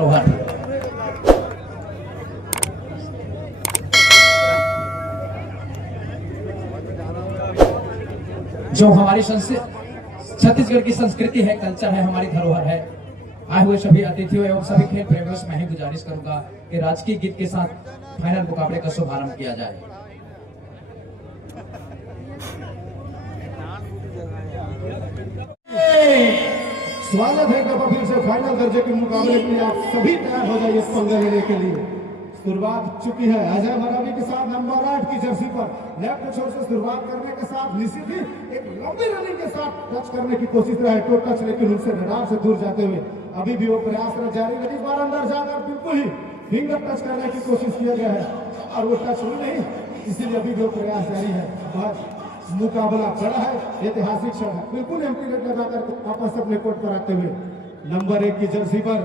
धरोहर। जो हमारी छत्तीसगढ़ की संस्कृति है, कल्चर है, हमारी धरोहर है। आए हुए सभी अतिथियों एवं सभी खेल प्रेमियों से मैं ही गुजारिश करूंगा कि राजकीय गीत के साथ फाइनल मुकाबले का शुभारंभ किया जाए। स्वागत है कब फिर से फाइनल दर्जे के मुकाबले के लिए आप सभी तैयार हो जाइए पंगा लेने के लिए। शुरुआत चुकी है अजय मरावी के साथ नंबर 8 की जर्सी पर लेफ्ट छोर से शुरुआत करने के साथ निश्चित ही एक लंबी रनिंग के साथ टच करने की कोशिश रहा टो टच, लेकिन उनसे रडार से दूर जाते हुए अभी भी वो प्रयास जारी रही। इस बार अंदर जाकर बिल्कुल ही फिंगर टच करने की कोशिश किया गया है और वो टच हुई नहीं, इसीलिए अभी भी वो प्रयास जारी है। मुकाबला बड़ा है, ऐतिहासिक क्षण है। बिल्कुल एम्प्टी रेट लगाकर वापस अपने कोर्ट पर आते हुए नंबर 1 की जर्सी पर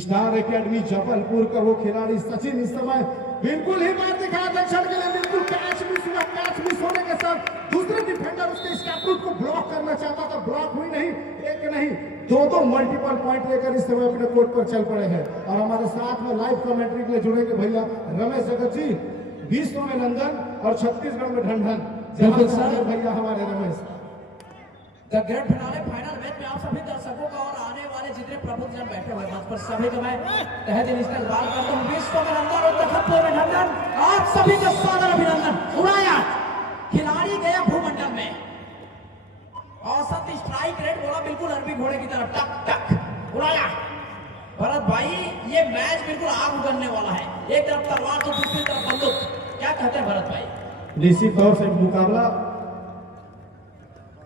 स्टार एकेडमी जबलपुर का वो खिलाड़ी सचिन इस समय बिल्कुल ही मार दिखाया था क्षण के लिए। बिल्कुल कैच मिस हुआ, कैच मिस होने के साथ दूसरे डिफेंडर उसके स्टेप रूट को ब्लॉक करना चाहता था, ब्लॉक हुई नहीं। एक नहीं दो मल्टीपल पॉइंट लेकर इस समय अपने कोर्ट पर चल पड़े हैं। और हमारे साथ में लाइव कमेंट्री के लिए जुड़ेंगे भैया रमेश जगत जी, विश्व में नंदन और छत्तीसगढ़ में ढंढन भैया हमारे Ramesh. The grand finale final match में आप सभी दर्शकों का और आने वाले जितने प्रबुद्धजन बैठे हुए मंच पर सभी का मैं तहे दिल से इस्तेमाल करता हूँ। विश्व में नंदन और तखतपुर में ढंढन, आप सभी का स्वागत अभिनंदन। उड़ाया खिलाड़ी गया भूमंडल में, औसत स्ट्राइक रेट बोला बिल्कुल अरबी घोड़े की तरफ, टक टक उड़ाया। भरत भाई ये मैच बिल्कुल आग उगलने वाला है, एक तरफ तलवार तो दूसरी तरफ बंदूक, क्या कहते हैं भरत भाई? निश्चित तौर से मुकाबला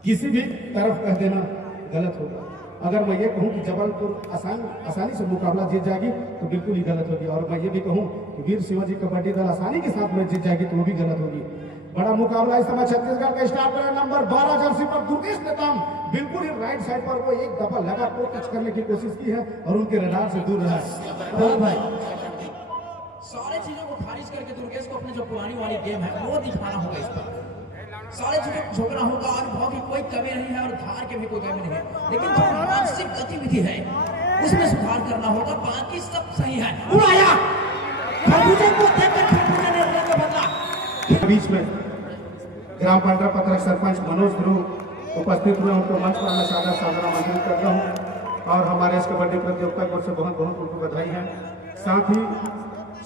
किसी भी तरफ कह देना गलत होगा। अगर मैं ये कहूं कि जबलपुर आसानी से मुकाबला जीत जाएगी तो बिल्कुल ही गलत होगी, और मैं ये भी कहूं कि वीर शिवाजी कबड्डी दल आसानी के साथ मैच जीत जाएगी तो वो भी गलत होगी। बड़ा मुकाबला इस समय छत्तीसगढ़ का स्टार प्लेयर नंबर 12 जर्सी पर दुर्गेश नेताम बिल्कुल ही राइट साइड पर वो एक दफा लगातार टच करने की कोशिश की है और उनके रडार से दूर रहा है। भाई सारे चीजों को खारिज करके दुर्गेश को अपने जो पुरानी वाली गेम है वो दिखाना होगा। इस पर सारे चीजों को झोंकना होगा, अनुभव की कोई कमी नहीं है और धार के भी कोई कमी नहीं है, लेकिन जो मानसिक गतिविधि है उसमें सुधार करना होगा, बाकी सब सही है। उड़ाया खरबूजे को देखकर खरबूजे ने रंग बदला। बीच में ग्राम पांड्रा पत्रक सरपंच मनोज ध्रुव उपस्थित हुए, उनको मंच पर मैं सादा सादरा आमंत्रित करता हूँ और हमारे इस कबड्डी प्रतियोगिता की ओर से बहुत बहुत उनको बधाई है। साथ ही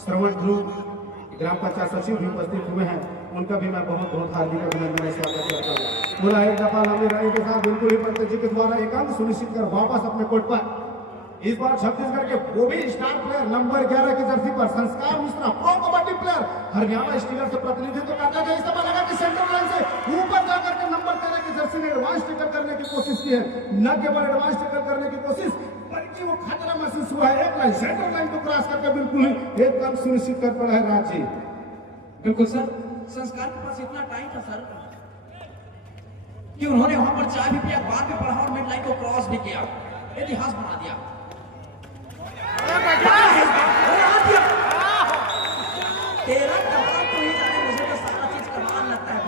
श्रवण ध्रुव ग्राम पंचायत सचिव भी उपस्थित हुए हैं, उनका भी मैं बहुत बहुत हार्दिक अभिनंदन स्वागत करता हूँ। बोला एक दफा लंबी रनिंग के साथ बिल्कुल ही पंत जी के द्वारा एक अंक सुनिश्चित कर वापस अपने कोर्ट पर इस बार छत्तीसगढ़ के वो भी स्टार प्लेयर नंबर 11 की जर्सी पर संस्कार Mishra pro kabaddi player Haryana stealer से प्रतिनिधित्व करता है। इस समय लगा कि सेंट्रल लाइन से ऊपर जाकर के नंबर 13 की जर्सी ने एडवांस टैकल करने की कोशिश की है। न केवल एडवांस टैकल करने की कोशिश बल्कि वो खतरा महसूस हुआ है। एक लाइन सेंट्रल लाइन को क्रॉस करके बिल्कुल ही एक अंक सुनिश्चित कर पड़ा है राज जी। बिल्कुल सर, संस्कार के पास इतना टाइम था सर कि उन्होंने वहां पर चाय भी पिया, अखबार भी पढ़ा और मिड लाइन को क्रॉस भी किया, इतिहास बना दिया। तेरा कमाल तो ही जाने, मुझे तो सारा चीज कमाल लगता है।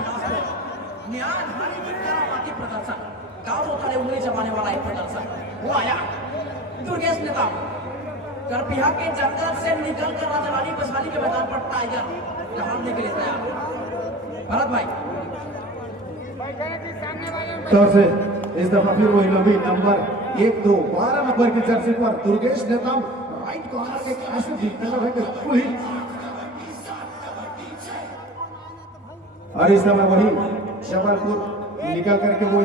न्यायधारी की करामाती प्रदर्शन, गाँव होता है उंगली जमाने वाला एक प्रदर्शन। वो आया दुर्गेश नेताम करपिया के जंगल से निकलकर राजरानी बसाली के मैदान पर टाइगर दहाड़ने के लिए तैयार। भरत भाई तो से इस दफा फिर वही लंबी नंबर 1-2 12 नंबर की जर्सी पर दुर्गेश नेताम राइट कॉर्नर के ऐसे डिफेंडर है कि पूरी, और इस समय वही जबलपुर निकल करके वो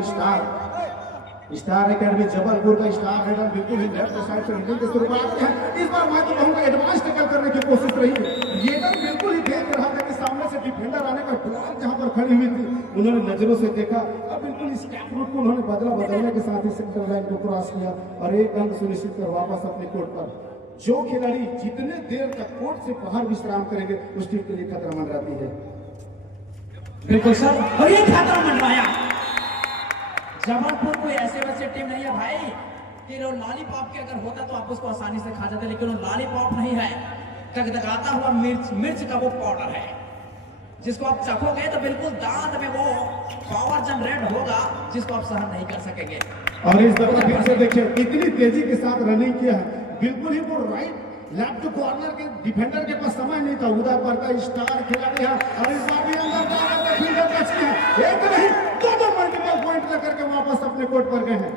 स्टार एकेडमी जबलपुर का स्टार हेडर बिल्कुल ही लेफ्ट साइड से हिटिंग की शुरुआत है। इस बार मैं तो कहूंगा एडवांस टैकल करने की कोशिश रही है। ये बिल्कुल ही देख रहा था कि सामने से डिफेंडर आने का प्लान जहां पर खड़ी हुई थी, उन्होंने नजरों से देखा और बिल्कुल इस कैप रूट को उन्होंने बदलने के साथ ही सेंट्रल लाइन को क्रॉस किया और एक अंक सुनिश्चित कर वापस अपने कोर्ट पर। जो खिलाड़ी जितने देर तक कोर्ट से बाहर विश्राम करेंगे उस टीम के लिए खतरा मंडराती है। बिल्कुल सर, और ये खतरा मंडराया। जबलपुर कोई ऐसे वैसे टीम नहीं है भाई कि लॉलीपॉप के अगर होता तो आप उसको आसानी से खा जाते, लेकिन वो लॉलीपॉप नहीं है, टकटकाता हुआ मिर्च का वो पाउडर है जिसको आप चखोगे तो बिल्कुल दांत में वो पावर जनरेट होगा जिसको आप सहन नहीं कर सकेंगे। और इस दफा फिर से देखिए इतनी तेजी के साथ रनिंग किया है, बिल्कुल ही वो राइट लेफ्ट कॉर्नर के डिफेंडर के पास समय नहीं था। उधर पर का स्टार खिलाड़ी है और इस बार भी अंदर जाकर फील्डर टच किया, एक नहीं दो मल्टीपल पॉइंट लेकर के वापस अपने कोर्ट पर गए हैं।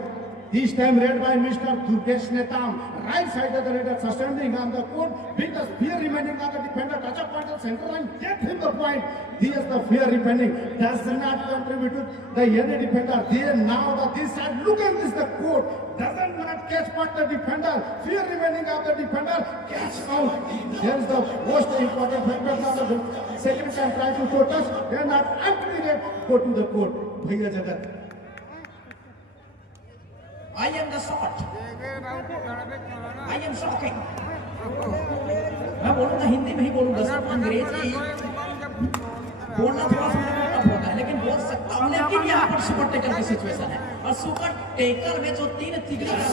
This time read by Mr. Durgesh Netam, right side of the leader, standing on the court, with the spear remaining on the defender, touch up point of center line, get him the point. He is the fear remaining, does not contribute to the any defender. There now the this side, look at this, the court doesn't not catch but the defender, fear remaining of the defender, catch out. Here is the most important factor now, the second time trying to throw touch, they are not activate, go to the court. Bhaiya Jagat. I am the shot. I am shocking. मैं बोलूँगा हिंदी में ही बोलूँगा sir, अंग्रेजी बोलना थोड़ा सा मेरे को टफ होता है, लेकिन बोल सकता हूँ। लेकिन यहाँ पर सुपर टेकल की सिचुएशन है और सुपर टेकल में जो 3 तिगड़ी है,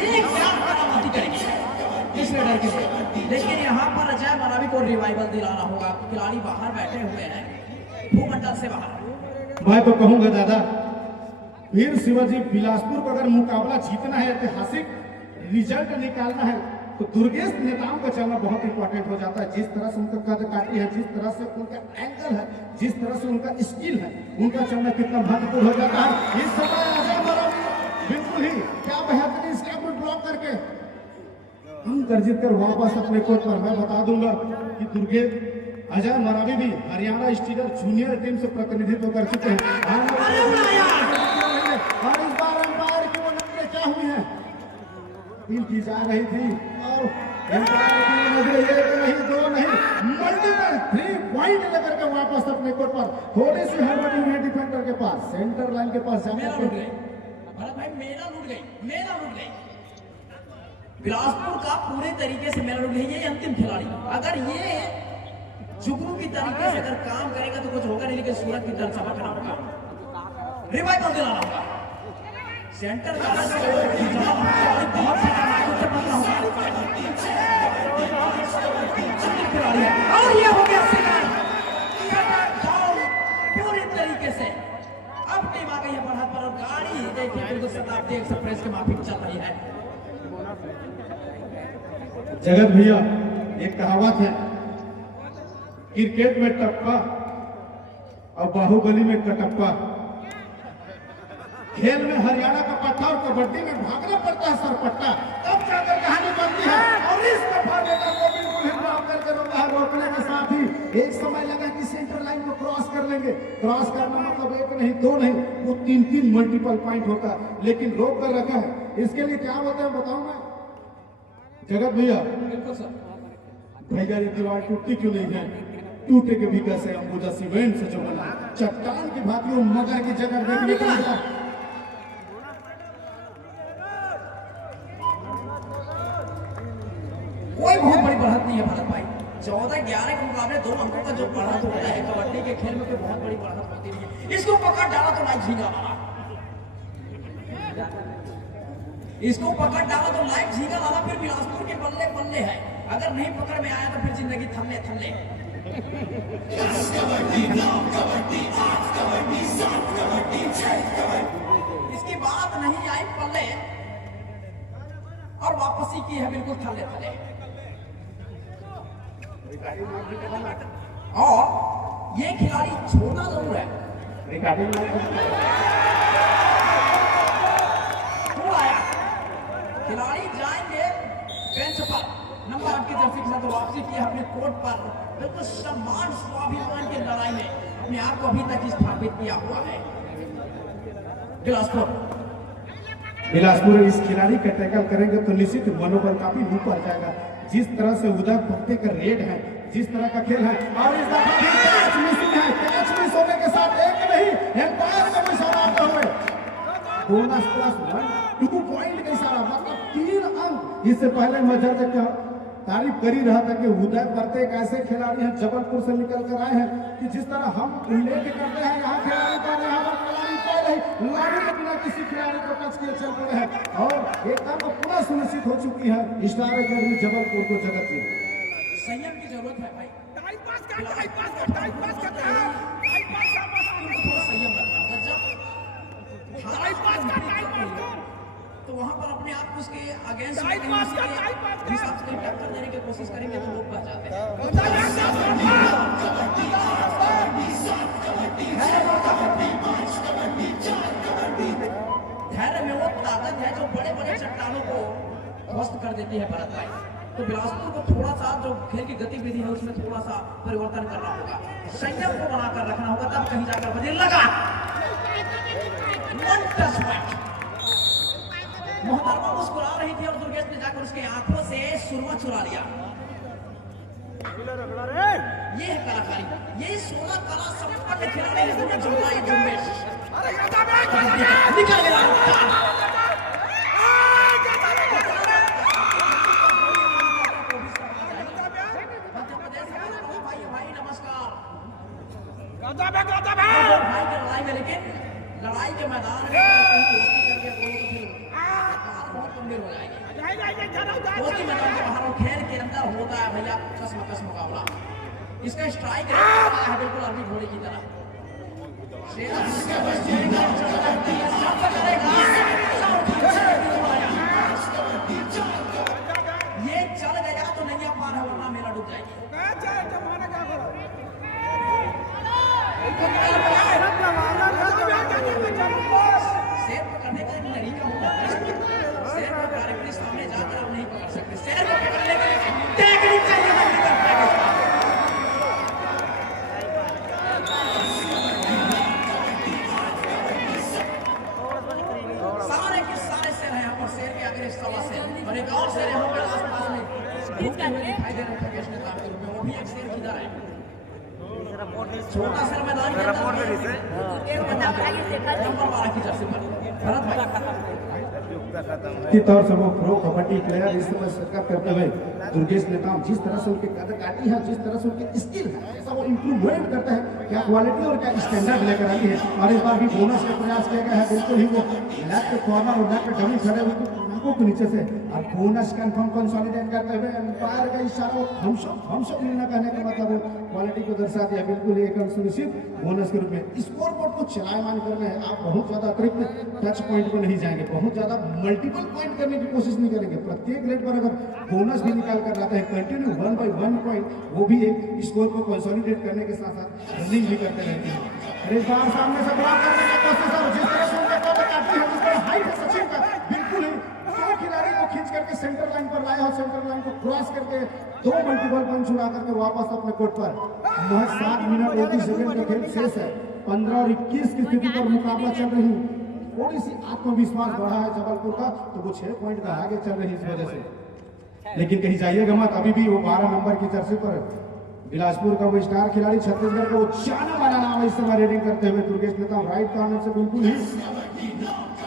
ये क्या करामाती करेंगे इस रेडर के लिए। लेकिन यहाँ पर अजय मरावी को रिवाइवल दिलाना होगा। खिलाड़ी बाहर बैठे हुए हैं, भूमंडल से बाहर। मैं तो कहूँगा दादा, वीर शिवाजी बिलासपुर को अगर मुकाबला जीतना है, ऐतिहासिक रिजल्ट निकालना है, तो दुर्गेश नेताम को चलना बहुत इंपॉर्टेंट हो जाता है। जिस तरह से उनका कद काठी है, जिस तरह से उनका एंगल है, जिस तरह से उनका स्किल है, उनका चलना कितना महत्वपूर्ण हो जाता है। इस समय अजय मरावी बिल्कुल ही क्या बेहतरीन स्टेप ब्लॉक करके हम अर्जित कर वापस अपने कोर्ट पर। मैं बता दूंगा कि दुर्गेश अजय मरावी भी हरियाणा स्टीलर जूनियर टीम से प्रतिनिधित्व कर चुके हैं और इस बार अंपायर की वो नजरें क्या हुई है, टीम की जा रही थी और अंपायर की नजरें एक नहीं दो नहीं मल्टीपल 3 पॉइंट लेकर के वापस अपने कोर्ट पर। थोड़ी सी हड़बड़ी हुई डिफेंडर के पास, सेंटर लाइन के पास जाकर के भरत भाई मेला लूट गई। बिलासपुर का पूरे तरीके से मेला लूट गई। ये अंतिम खिलाड़ी अगर ये जुगनू की तरीके से अगर काम करेगा तो कुछ होगा नहीं, लेकिन सूरत की तरफ चमकना होगा, रिवाइवल दिलाना होगा। सेंटर का बहुत खिलाड़ी है और ये हो गया पूरी तरीके से। अब टीम आ गई है बढ़त पर और गाड़ी देखिए बिल्कुल शताब्दी एक्सप्रेस के माफिक चल रही है। जगत भैया, एक कहावत है, क्रिकेट में टप्पा और बाहुबली में कटप्पा। खेल में हरियाणा का पट्टा और कबड्डी में भागना पड़ता है सरपट्टा, तब जाकर कहानी बनती है। और इस दफा लेकर को बिल्कुल ही ब्लॉक करके रोका है। रोकने के साथ ही एक समय लगा कि सेंटर लाइन को क्रॉस कर लेंगे। क्रॉस करना मतलब एक नहीं दो नहीं, वो 3 मल्टीपल पॉइंट होता, लेकिन रोक कर रखा है। इसके लिए क्या होता है बताऊं मैं जगत भैया? बिल्कुल सर। भैया ये दीवार टूटती क्यों नहीं है? टूटे के भी कैसे अंबुजा सीमेंट से जो बना चट्टान की भांति वो मगर की जगह देखने को मिला। कोई बहुत बड़ी बढ़त नहीं है भारत भाई। 14-11 के मुकाबले 2 अंकों का जो बढ़त होता है कबड्डी के खेल में, कोई बहुत बड़ी बढ़त होती नहीं है। इसको पकड़ डाला तो लाइव झींगा वाला, इसको पकड़ डाला तो लाइव झींगा वाला। फिर बिलासपुर के बल्ले बल्ले है, अगर नहीं पकड़ में आया तो फिर जिंदगी थल्ले थल्ले। इसकी बात नहीं आई पल्ले और वापसी की है बिल्कुल थल्ले थल्ले। और ये खिलाड़ी छोड़ना जरूर है। आया खिलाड़ी जाएंगे बेंच पर, नंबर 8 की जर्सी के साथ वापसी की अपने कोर्ट पर। बिल्कुल सम्मान स्वाभिमान की लड़ाई में अपने आप को अभी तक स्थापित किया हुआ है बिलासपुर। इस खिलाड़ी का टैकल करेंगे तो निश्चित मनोबल काफी ऊपर जाएगा। जिस तरह से उदय पत्ते का रेड है, जिस तरह का खेल है, और इस दफा भी कैच मिसिंग है। कैच मिस होने के साथ एक नहीं एम्पायर का इशारा आता हुए बोनस +1 2 पॉइंट का इशारा, मतलब 3 अंक। इससे पहले मैं जब तारीफ कर ही रहा था कि उदय पत्ते एक ऐसे खिलाड़ी हैं जबलपुर से निकल कर आए हैं कि जिस तरह हम उल्लेख करते हैं यहाँ खिलाड़ी का लाने के बिना किसी खिलाड़ी को टच किए चल पड़े हैं और एक काम पूरा सुनिश्चित हो चुकी है स्टार अकेडमी जबलपुर को। जगत जी संयम की जरूरत है भाई। संयम रखना होगा। जब तो वहां पर अपने आप को उस कोशिश करेंगे तो लोग पा जाते हैं। धैर्य में वो ताकत है जो बड़े बड़े चट्टानों को ध्वस्त कर देती है भरत भाई। तो बिलासपुर को थोड़ा सा जो खेल की गतिविधि है उसमें थोड़ा सा परिवर्तन करना होगा, संयम को बनाकर रखना होगा, तब कहीं जाकर बदल लगा। मोहतरमा मुस्कुरा रही थी और दुर्गेश ने जाकर उसके आंखों से सुरमा चुरा लिया। ये है कलाकारी, ये 16 कला संपन्न खिलाड़ी ने दुर्गेश जुम्बेश निकल गया। भाई के लड़ाई में, लेकिन लड़ाई के मैदान में दोस्ती करके बोलो तो फिर बहुत गंभीर हो जाएगी। दोस्ती मैदान के बाहर और खेल के अंदर होता है भैया कस मुकाबला। इसका स्ट्राइक है बिल्कुल अरबी घोड़े की तरह। ये चल गया तो नहीं पार है, वरना मेरा डूब जाएगी। शेर पकड़ने का एक तरीका होता है, शेर को डायरेक्टली सामने जाकर आप नहीं पकड़ सकते। शेर को पकड़ने का टेक्निक चाहिए। सारे के सारे शेर हैं यहाँ पर, शेर के आगे 100 शेर और एक और शेर यहाँ पर आसपास में दिखाई दे रहे थे के रूप में, वो भी एक शेर किधर है। छोटा शेर मैदान के अंदर नंबर 12 की जर्सी पर भरत भाई की तौर से वो प्रो कबड्डी प्लेयर इस समय शिरकत करते हुए दुर्गेश नेताम जिस तरह से उनके कदर काटी है, जिस तरह से उनके स्किल है, ऐसा वो इम्प्रूवमेंट करते हैं, क्या क्वालिटी और क्या स्टैंडर्ड लेकर आई है। और इस बार भी बोनस का प्रयास किया गया है, बिल्कुल ही वो लेफ्ट कॉर्नर और लेफ्ट डमी खड़े हुए के नीचे से और बोनस कंफर्म कंसोलिडेट करते हुए एम्पायर का इशारा हम सब मिलना कहने का मतलब वो क्वालिटी को दर्शा दिया। बिल्कुल एक सुनिश्चित बोनस के रूप में स्कोर बोर्ड को चलायमान करना है। आप बहुत ज्यादा अतिरिक्त टच पॉइंट पर नहीं जाएंगे, बहुत ज्यादा मल्टीपल पॉइंट करने की कोशिश नहीं करेंगे। प्रत्येक रेट पर अगर बोनस भी निकाल कर लाते हैं कंटिन्यू 1 by 1 पॉइंट, वो भी एक स्कोर को कंसोलिडेट करने के साथ साथ रनिंग भी करते रहते हैं। इस बार सामने से ब्लॉक करने की कोशिश है, जिस तरह से उनके कदर काटती है, जिस तरह हाइट है सचिन का, बिल्कुल ही खिलाड़ी को खींच करके सेंटर लाइन पर लाया और सेंटर लाइन को क्रॉस करके 2 मल्टीपल पंच उड़ा करके वापस अपने कोर्ट पर। महज 7 मिनट 29 सेकंड का खेल शेष है। 15 और 21 की स्थिति पर मुकाबला चल रही। थोड़ी सी आत्मविश्वास बढ़ा है जबलपुर का, तो वो 6 पॉइंट का आगे चल रही इस वजह से। लेकिन कहीं जाइएगा मत, अभी भी वो 12 नंबर की जर्सी पर बिलासपुर का वो स्टार खिलाड़ी, छत्तीसगढ़ का वो जाना माना नाम है, इस समय रेडिंग करते हुए दुर्गेश नेताम राइट कॉर्नर से बिल्कुल ही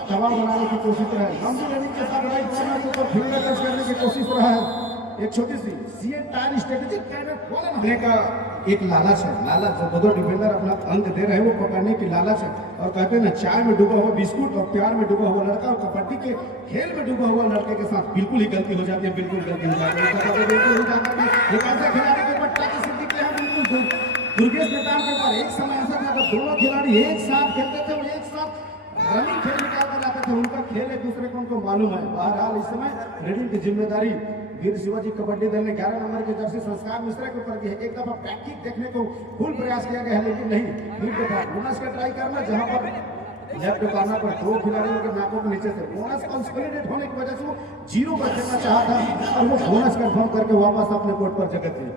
दबाव बनाने की कोशिश रहा है। लंबी रनिंग के साथ राइट कॉर्नर के ऊपर फील्डर टच करने की कोशिश रहा है। एक छोटी सी CN tier strategic tier fallen होने का एक लालच है। लालच जो दो डिफेंडर अपना अंक दे रहे हैं वो पकड़ने की लालच है। और कहते हैं ना, चाय में डूबा हुआ बिस्कुट और प्यार में डूबा हुआ लड़का और कबड्डी के खेल में डूबा हुआ लड़के के साथ बिल्कुल ही गलती हो जाती है। बिल्कुल गलती हो जाती है। एक ऐसा खिलाड़ी के पट्टा की सिद्धि के हैं बिल्कुल दुर्गेश नेताम के ऊपर। एक समय ऐसा था जब दोनों खिलाड़ी एक साथ खेलते थे, वो एक साथ रनिंग खेल निकाल कर लाते थे। उनका खेल एक दूसरे को उनको मालूम है। बहरहाल इस समय रेडिंग की जिम्मेदारी वीर शिवाजी कबड्डी दल ने 11 नंबर के जर्सी संस्कार मिश्रा के ऊपर की है। एक दफा टैक्टिक देखने को फुल प्रयास किया गया है, लेकिन नहीं, फिर दफा बोनस का ट्राई करना, जहां पर लेफ्ट कॉर्नर पर 2 खिलाड़ियों के नाकों के नीचे से बोनस कंसोलिडेट होने की वजह से वो 0 पर खेलना चाहा था और वो बोनस कंफर्म करके वापस अपने कोर्ट पर जगत दिए।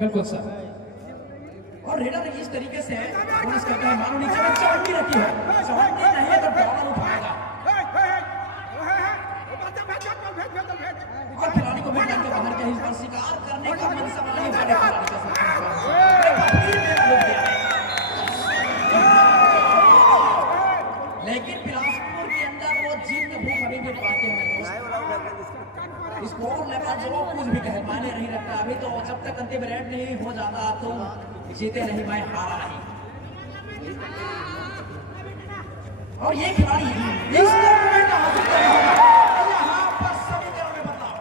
बिल्कुल सर। और रेडर इस तरीके से बोनस करते हैं, मानो नीचे में चौकी रखी है, चौकी नहीं है तो बॉल उठाएगा और खिलाड़ी को मैदान के बाहर के हिस्से पर शिकार करने का मन संभालिए बड़े खिलाड़ी का लेकिन बिलासपुर के अंदर वो जीत की भूख अभी भी पाते हैं दोस्त। स्कोर लेवल जो कुछ भी कहे मायने नहीं रखता। अभी तो जब तक अंतिम रेड नहीं हो जाता तो जीते नहीं, मैं हारा नहीं। और ये खिलाड़ी इस टूर्नामेंट का हासिल कर रहा है। यहाँ पर समीकरण में बताओ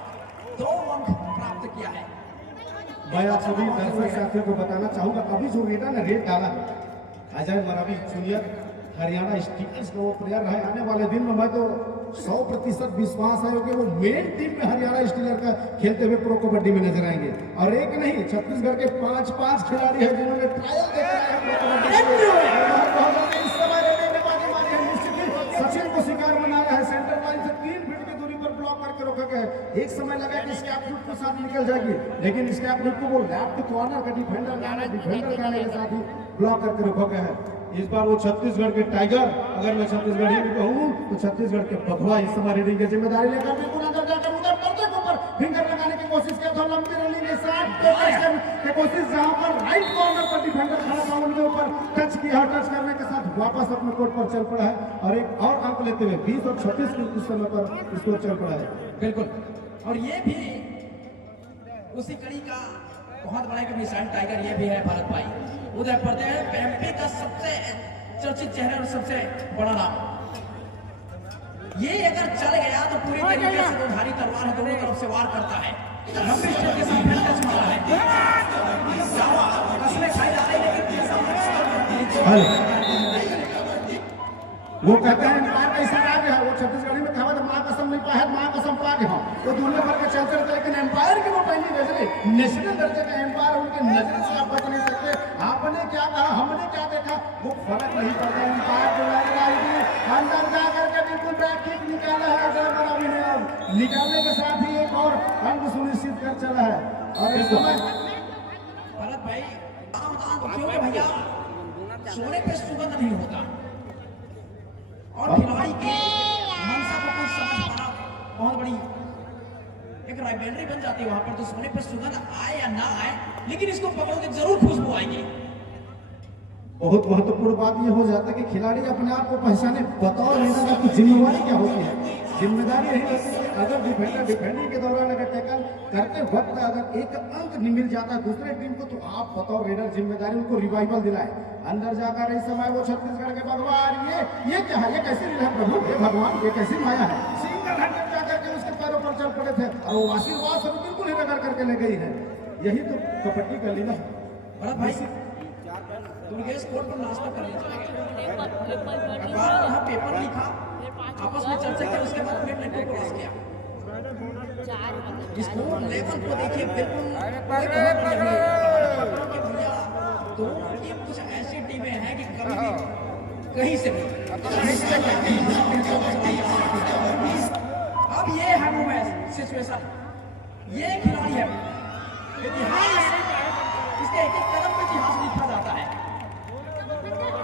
2 अंक प्राप्त किया है। मैं आप सभी दर्शक साथियों को बताना चाहूंगा, अभी जो रेडर ने रेड डाला है अजय मरावी जूनियर हरियाणा स्टीलर्स का वो प्लेयर है। आने वाले दिन में मैं तो 100% विश्वास है कि वो मेन टीम में हरियाणा स्टीलर का खेलते हुए प्रो कबड्डी में नजर आएंगे। और एक नहीं, छत्तीसगढ़ के 5 खिलाड़ी हैं जिन्होंने ट्रायल देखा है प्रो कबड्डी में। इस समय निश्चित ही सचिन को शिकार बनाया है। सेंटर लाइन से 3 फीट की दूरी पर ब्लॉक करके रोका गया है। एक समय लगा कि स्कैप फुट के साथ निकल जाएगी, लेकिन स्कैप फुट को वो लेफ्ट कॉर्नर का डिफेंडर गाने के साथ ही ब्लॉक करके रोका गया है। इस बार वो छत्तीसगढ़ के टाइगर, अगर मैं छत्तीसगढ़ी भी कहूँ तो छत्तीसगढ़ के बघवा इस समय रीडिंग की जिम्मेदारी लेकर बिल्कुल अंदर जाकर उधर पर्दे के ऊपर फिंगर लगाने की कोशिश किया था। लंबी रनिंग के साथ की कोशिश, जहां पर राइट कॉर्नर पर डिफेंडर खड़ा था उनके ऊपर टच किया। टच करने के साथ वापस अपने कोर्ट पर चल पड़ा है और एक और अंक लेते हुए 20 और 26 इस समय पर स्कोर चल पड़ा है। बिल्कुल, और ये भी उसी कड़ी का बहुत बड़ा एक मिसाइल टाइगर ये भी है भारत भाई। उदय प्रदेश एमपी का सबसे चर्चित चेहरा और सबसे बड़ा नाम। ये अगर चल गया तो पूरी तरीके से धारी तलवार है, दोनों तरफ से वार करता है। लंबी स्टेप के साथ फिर टच मारा है। कसमें खाई जा रही है लेकिन वो कहते हैं मां कैसे आ गया, वो छत्तीसगढ़ी में कहावत मां कसम नहीं पाया मां कसम पा गया। वो दुनिया भर के चलते रहते, लेकिन एम्पायर की वो पहली नजरे नेशनल दर्जे का एम्पायर, उनके नजर से आप बच नहीं सकते। आपने क्या कहा, हमने क्या देखा, वो फर्क नहीं पड़ता। एम्पायर को अंदर जा करके बिल्कुल बैक किक निकाला है अजय मरावी ने, और निकालने के साथ ही एक और अंक सुनिश्चित कर चला है। और इस समय भरत भाई क्योंकि भैया सोने पे सुगंध नहीं होता, और खिलाड़ी की मनसा को कोई समझ पाना बहुत बड़ी एक राइवलरी बन जाती है वहां पर। तो सोने पर सुगंध आए या ना आए, लेकिन इसको पकड़ोगे जरूर खुशबू आएगी। बहुत महत्वपूर्ण बात यह हो जाता है कि खिलाड़ी अपने आप को पहचाने, बतौर लीडर आपकी जिम्मेवारी क्या होती है। जिम्मेदारी यही होती है अगर डिफेंडिंग के दौरान अगर टैकल करते वक्त अगर एक अंक मिल जाता है दूसरे टीम को, तो आप बतौर लीडर जिम्मेदारी उनको रिवाइवल दिलाए। अंदर जाकर इस समय वो छत्तीसगढ़ के भगवान, ये क्या है, ये कैसी लीला है प्रभु, ये भगवान, ये कैसी माया है। सिंगल हैंडेड जाकर के उसके पैरों पर चल पड़े थे और वो आशीर्वाद से बिल्कुल ही रगड़ करके ले गई है। यही तो कबड्डी का लीला है। भरत भाई दुर्गेश कोर्ट पर नाश्ता करने चले गए, अखबार में यहाँ पेपर लिखा, आपस में चर्चा की, उसके बाद फिर लेटर क्रॉस किया। स्कूल लेवल को देखिए बिल्कुल भैया, तो ये कुछ ऐसी टीमें हैं कि कभी भी कहीं से भी। अब ये है वो मैच सिचुएशन, ये खिलाड़ी है, इतिहास इसके एक एक कदम पे इतिहास लिखा जाता है।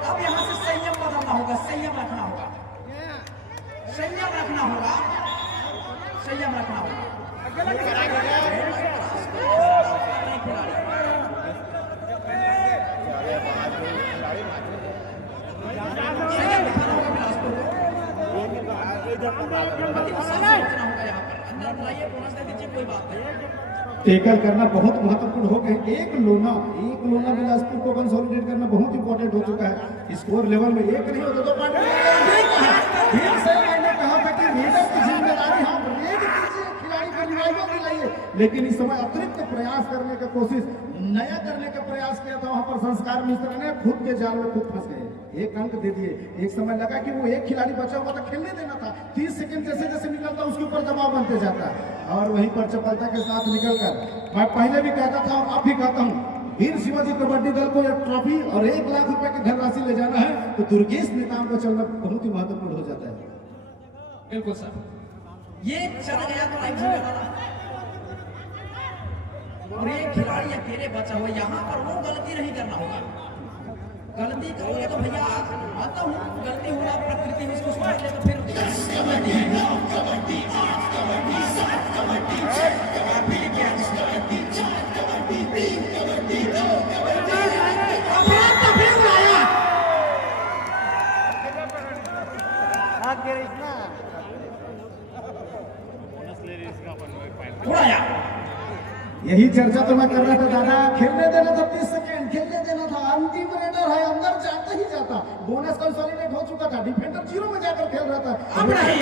अब यहाँ से संयम बदलना होगा, संयम रखना होगा, संयम रखना होगा, संयम रखना होगा। कोई बात नहीं, टेकल करना बहुत महत्वपूर्ण हो गया। एक लोना बिलासपुर को कंसोलिडेट करना बहुत इंपॉर्टेंट हो चुका है। स्कोर लेवल में एक नहीं होता तो मैंने कहा था कि लीडर की जिम्मेदारी हम रेड कीजिए, खिलाड़ी को रिवाइवल दिलाइए, लेकिन इस समय अतिरिक्त प्रयास करने की कोशिश, नया करने का प्रयास किया था। वहां पर संस्कार मिश्रा ने खुद के जाल में खुद फंस गए, एक अंक दे दिए। एक समय लगा कि वो एक खिलाड़ी बचा हुआ था, खेलने देना था। 30 सेकंड जैसे जैसे निकलता उसके ऊपर दबाव बनते जाता और वहीं पर चपलता के साथ निकलकर, मैं पहले भी कहता था और अब भी कहता हूँ, वीर शिवाजी कबड्डी दल को एक ट्रॉफी और 1 लाख रुपए की धनराशि ले जाना है तो दुर्गेश नेताम को चलना बहुत ही महत्वपूर्ण हो जाता है। बिल्कुल सर, ये चल गया तो लाइफ जिम्मेदार, और ये खिलाड़ी अकेले बचा हुआ, यहाँ पर वो गलती नहीं करना होगा। गलती करोगे तो भैया आता हूँ, गलती होगा प्रकृति में, इसको सुधार ले तो फिर उड़ाया। यही चर्चा तो मैं कर रहा था दादा, खेलने देना था 30 सेकंड, खेलने देना था। अंतिम रेडर है, अंदर जाता ही जाता, बोनस कंसोलिडेट हो चुका था, डिफेंडर 0 में जाकर खेल रहा था। अब नहीं,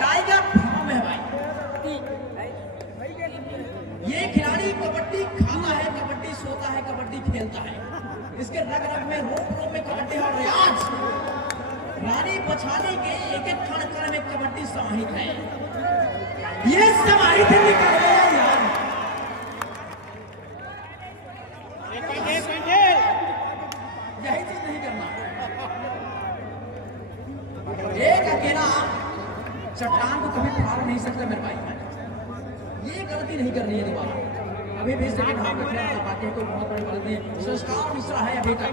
टाइगर फॉर्म है भाई। ये खिलाड़ी कबड्डी खाता है, कबड्डी सोता है, कबड्डी खेलता है, इसके रग रग में रोप रोप में कबड्डी और रियाज रानी बछाने के एक एक खड़ खड़ में कबड्डी समाहित है। ये समाहित है निकल गया यार। यही चीज नहीं करना। एक अकेला चट्टान को कभी फाड़ नहीं सकता मेरे भाई। ये गलती नहीं करनी है दोबारा। अभी भी सेकंड हाफ में खेल पाते हैं, कोई बहुत बड़ी गलती है। संस्कार मिश्रा है अभी तक,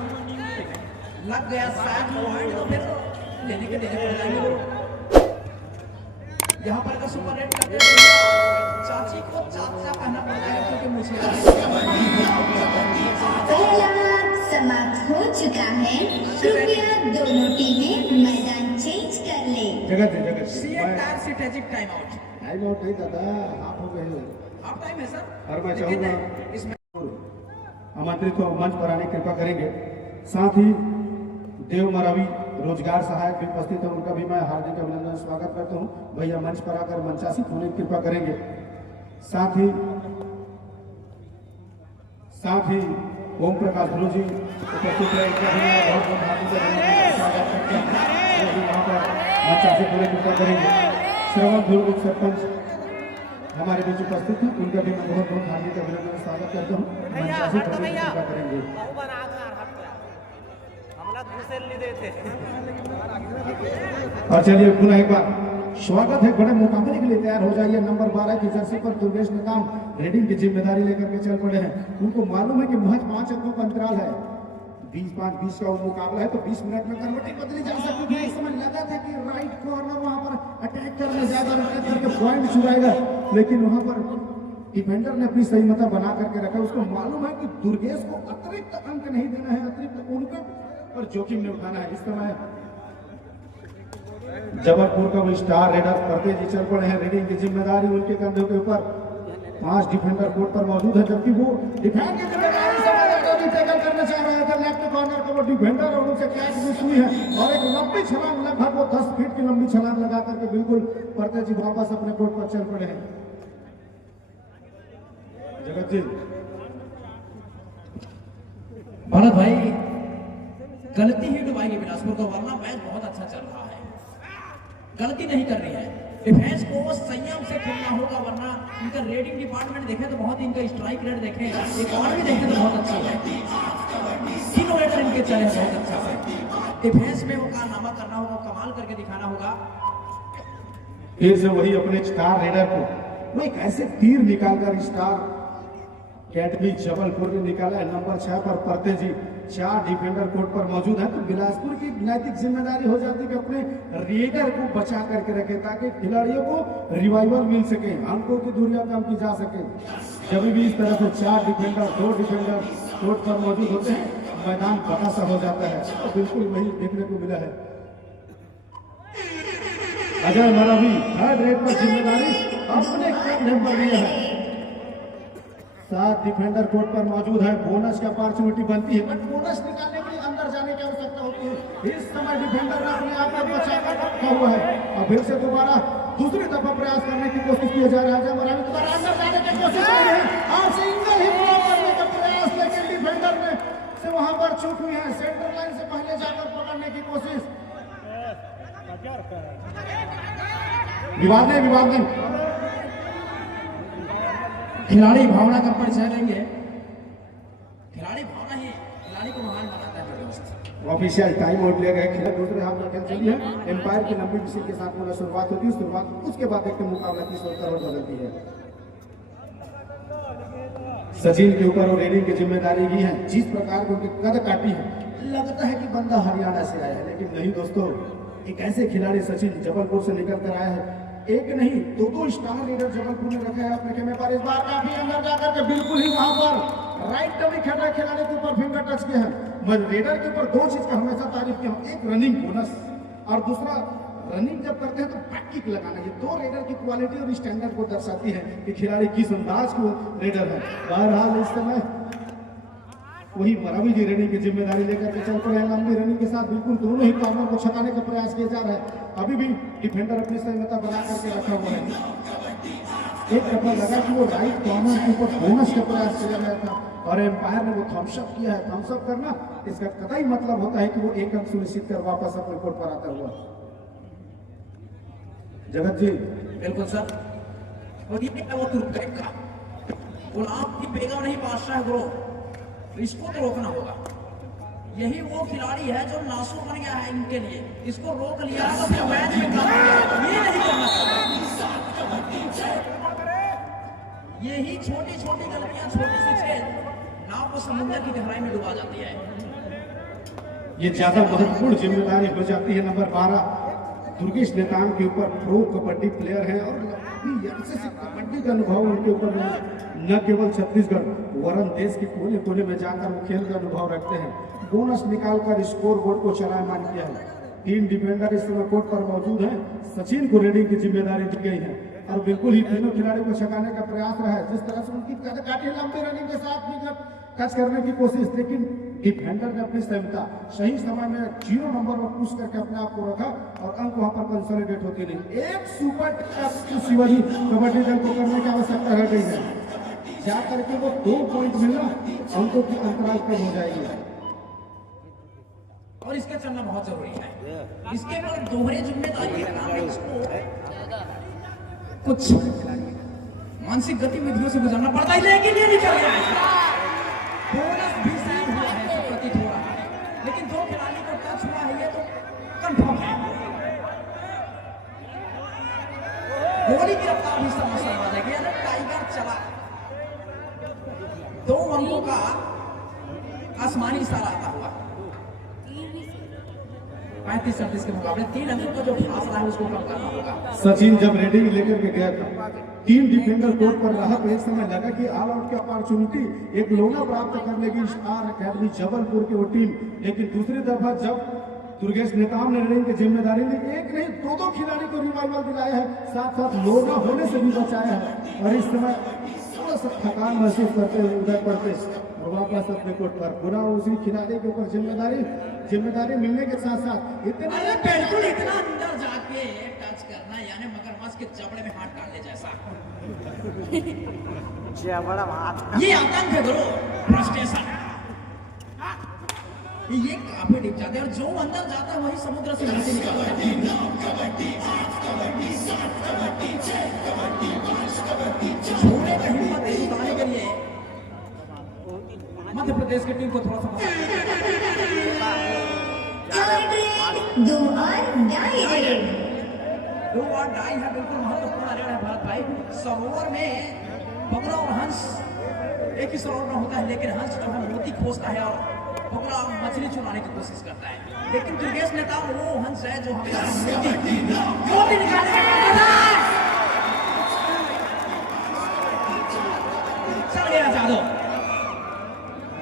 लग गया शायद पॉइंट तो फिर लेने के देने पड़ जाएंगे लोग। यहाँ पर अगर सुपर रेड करते हैं चाची को चाचा कहना पड़ जाएगा, क्योंकि मुझे समाप्त हो चुका है। कृपया दोनों टीमें मैदान चेंज कर ले। जगत सी एंटायर स्ट्रेटेजिक टाइम आउट नहीं दादा, आप हो गए हाफ टाइम है सर। और मैं चाहूंगा इसमें आमंत्रित को मंच पर आने की कृपा करेंगे। साथ ही देव मरावी रोजगार सहायक भी उपस्थित है, उनका भी मैं हार्दिक अभिनंदन स्वागत करता हूं। भैया मंच पर आकर मंचासीन होने की कृपा करेंगे। साथ ही ओम प्रकाश गुरु जी उपस्थित है, उनका भी मैं बहुत बहुत हार्दिक अभिनंदन स्वागत करता हूं। वहां पर मंचासीन होने की कृपा करेंगे। श्रवण ध्रुव सरपंच हमारे बीच उपस्थित हैं, उनका भी मैं बहुत बहुत हार्दिक अभिनंदन स्वागत करता हूँ। मंचासीन होने की कृपा करेंगे। और चलिए पुनः एक बार स्वागत है। बड़े मुकाबले के लिए तैयार हो जाइए। नंबर 12 की जर्सी पर दुर्गेश निकाम रेडिंग की जिम्मेदारी लेकर के चल पड़े हैं। उनको मालूम है कि महज 5 अंकों का अंतराल है, 20-5-20 का मुकाबला है, तो 20 मिनट में कन्वर्टी बदली जा सकती है। इस समय लगा था कि राइट कॉर्नर वहां पर अटैक करने जाएगा, अटैक करके पॉइंट छुड़ाएगा, लेकिन वहां पर डिफेंडर ने अपनी सही मता बना करके रखा। उसको मालूम है कि दुर्गेश को अतिरिक्त अंक नहीं देना है, अतिरिक्त उनके पर जोखिम नहीं उठाना है। इस समय जबलपुर का वो स्टार रेडर परतेज जी चल पड़े हैं। रेडिंग की जिम्मेदारी उनके कंधों के ऊपर 5 डिफेंडर कोर्ट पर मौजूद है, जबकि वो डिफेंस की जिम्मेदारी से टैकल करना चाह रहे थे। लेफ्ट कॉर्नर का वो डिफेंडर और उनसे कैच मिस हुई है और एक लंबी छलांग, लगभग वो 10 फीट की लंबी छलांग लगा करके बिल्कुल परतेज जी वापस अपने कोर्ट पर चल पड़े हैं। जगत जी, भरत भाई गलती ही डुबाएगी बिलासपुर को, वरना मैच बहुत अच्छा चल रहा है। गलती नहीं कर रही है, डिफेंस को संयम से खेलना होगा, वरना इनका रेडिंग डिपार्टमेंट देखें तो बहुत, इनका स्ट्राइक रेट देखें, एक और भी देखें तो बहुत अच्छा है। तीनों रेटर इनके चले बहुत अच्छा है। डिफेंस में वो कारनामा करना होगा, कमाल करके दिखाना होगा। फिर से वही अपने स्टार रेडर को वो एक ऐसे तीर निकालकर स्टार अकेडमी जबलपुर ने निकाला है। नंबर 6 पर परतेज जी 4 डिफेंडर कोर्ट पर मौजूद है, तो बिलासपुर की नैतिक जिम्मेदारी हो जाती है कि अपने रेडर को बचा करके रखे, ताकि खिलाड़ियों को रिवाइवल मिल सके, अंकों की दूरियां कम की जा सके। जब भी इस तरह से 4 डिफेंडर 2 डिफेंडर कोर्ट पर मौजूद होते हैं, मैदान बड़ा सा हो जाता है। तो बिल्कुल वही देखने को मिला है। अजय मरावी थर्ड रेड पर जिम्मेदारी अपने नंबर लिया है। 7 डिफेंडर कोर्ट पर मौजूद है। बोनस की अपॉर्चुनिटी बनती है, बट बोनस निकालने के लिए अंदर जाने की आवश्यकता होती है। इस समय डिफेंडर ने अपने आप को बचाकर रखा हुआ है और फिर से दोबारा दूसरी दफा प्रयास करने की कोशिश किया जा रहा है। मरावी दोबारा अंदर जाने की कोशिश कर रहे हैं और सिंगल ही ब्लॉक करने का प्रयास, लेकिन डिफेंडर ने से वहां पर चूक हुई है। सेंटर लाइन से पहले जाकर पकड़ने की कोशिश। विवाद नहीं खिलाड़ी भावना का परिचय लेंगे। खिलाड़ी भावना ही खिलाड़ी को महान बनाता है। ऑफिशियल टाइम आउट ले गए। खेल दूसरे हाफ में खेल चली है। एम्पायर की लंबी विषय के साथ में शुरुआत होती है। शुरुआत उसके बाद एक मुकाबला की करवट बदलती है। सचिन के ऊपर और रेडिंग की जिम्मेदारी भी है। जिस प्रकार की उनकी कद काटी है, लगता है कि बंदा हरियाणा से आया है, लेकिन नहीं दोस्तों, एक ऐसे खिलाड़ी सचिन जबलपुर से निकल कर आया है। एक नहीं 2 स्टार रेडर जबलपुर ने रखा है अपने खेमे पर। इस बार काफी अंदर जाकर के बिल्कुल ही वहां पर राइट टमी खेल रहे खिलाड़ी के ऊपर फिंगर टच किया है। मैं रेडर के ऊपर 2 चीज का हमेशा तारीफ किया हूं, एक रनिंग बोनस और दूसरा रनिंग जब करते हैं तो बैक किक लगाना। ये 2 रेडर की क्वालिटी और स्टैंडर्ड को दर्शाती है कि खिलाड़ी किस अंदाज को रेडर है। बहरहाल इस समय वही मरावी जी रनिंग की जिम्मेदारी लेकर के चल पड़े हैं। लंबी रनिंग के साथ बिल्कुल दोनों ही कॉर्नर को छकाने का प्रयास किया जा रहा है। अभी भी डिफेंडर अपनी संयमता बना करके रखा हुआ है। एक दफा लगा कि वो राइट कॉर्नर के ऊपर बोनस का प्रयास किया गया था, और एम्पायर ने वो थम्सअप किया है। थम्सअप करना इसका कतई मतलब होता है कि वो एक अंक सुनिश्चित कर वापस अपने कोर्ट पर आता हुआ। जगत जी बिल्कुल सर, और ये वो तुर्क का गुलाम की बेगम नहीं बादशाह गुरु, इसको तो रोकना होगा। यही वो खिलाड़ी है जो नासुर बन गया है इनके लिए, इसको रोक लिया तो फिर मैच में ये नहीं करना चाहिए। यही छोटी छोटी गलतियां, छोटी सी छेद नाव को समुद्र की गहराई में डुबा जाती है। ये ज्यादा महत्वपूर्ण जिम्मेदारी हो जाती है। नंबर 12 दुर्गेश नेताम के ऊपर प्रो कबड्डी प्लेयर हैं और लंबी अरसे से कबड्डी का अनुभव उनके ऊपर न केवल छत्तीसगढ़ वरन देश के कोने कोने में जाकर वो खेल का अनुभव रखते हैं। बोनस निकालकर स्कोर बोर्ड को चलायमान किया है। 3 डिफेंडर इस समय कोर्ट पर मौजूद हैं। सचिन को रेडिंग की जिम्मेदारी दी गई है और बिल्कुल ही तीनों खिलाड़ियों को छकाने का प्रयास रहा है। जिस तरह से उनकी काटी लंबी रनिंग के साथ भी टच करने की कोशिश, लेकिन डिफेंडर ने अपनी संहिता सही समय में 0 नंबर पर पुश करके अपने आप को रखा और अंक वहां पर कंसोलिडेट होती नहीं। एक सुपर टच शिवाजी कबड्डी दल को करने की आवश्यकता रह गई है। जाकर के वो 2 पॉइंट मिलना अंकों की अंतराल कम हो जाएगी और इसका चलना बहुत जरूरी है। इसके बाद दोहरे जिम्मेदारी है ना, इसको कुछ मानसिक गतिविधियों से गुजरना पड़ता है, लेकिन ये निकल गया है। बोनस भी शायद हुआ है, सब प्रतीत हो रहा है, लेकिन 2 खिलाड़ी को टच हुआ है, ये तो कंफर्म है। गोली की रफ्तार भी समस्या आ जाएगी। अगर टाइगर चला 2 अंकों का आसमानी इशारा आता हुआ 35-37 के मुकाबले 3 अंकों का जो फासला है उसको कम करना होगा। सचिन जब रेडिंग लेकर के गया था, 3 डिफेंडर कोर्ट पर रहा तो एक समय लगा कि ऑल आउट की अपॉर्चुनिटी एक लोना प्राप्त कर लेगी स्टार अकेडमी जबलपुर की वो टीम। लेकिन दूसरी तरफ जब दुर्गेश नेताम ने रेडिंग की जिम्मेदारी ली, एक नहीं 2 खिलाड़ी को रिवाइवल दिलाया है, साथ साथ लोना होने से भी बचाया है और इस समय थोड़ा सा थकान महसूस करते हुए उधर पड़ते और वापस अपने कोर्ट पर पुनः उसी खिलाड़ी के ऊपर जिम्मेदारी मिलने के साथ साथ इतना अंदर जाके टच करना यानी मगरमच्छ के जबड़े में हाथ डालने जैसा। ये आतंक है गुरु, फ्रस्ट्रेशन, ये काफी डिप जाते हैं और जो अंदर जाता है वही समुद्र से नीचे निकलता है। छोड़ने का हिम्मत जुटाने के लिए मध्य प्रदेश की टीम को थोड़ा सा 2 और डाई रेड। 2 और डाई है, बिल्कुल महत्वपूर्ण रेड है भारत भाई। सरोवर में बगुला और हंस एक ही सरोवर में होता है, लेकिन हंस जो है मोती खोजता है और बगुला मछली चुराने की कोशिश करता है। लेकिन दुर्गेश नेताम वो हंस है जो हमेशा मोती निकालने चल गया जादू।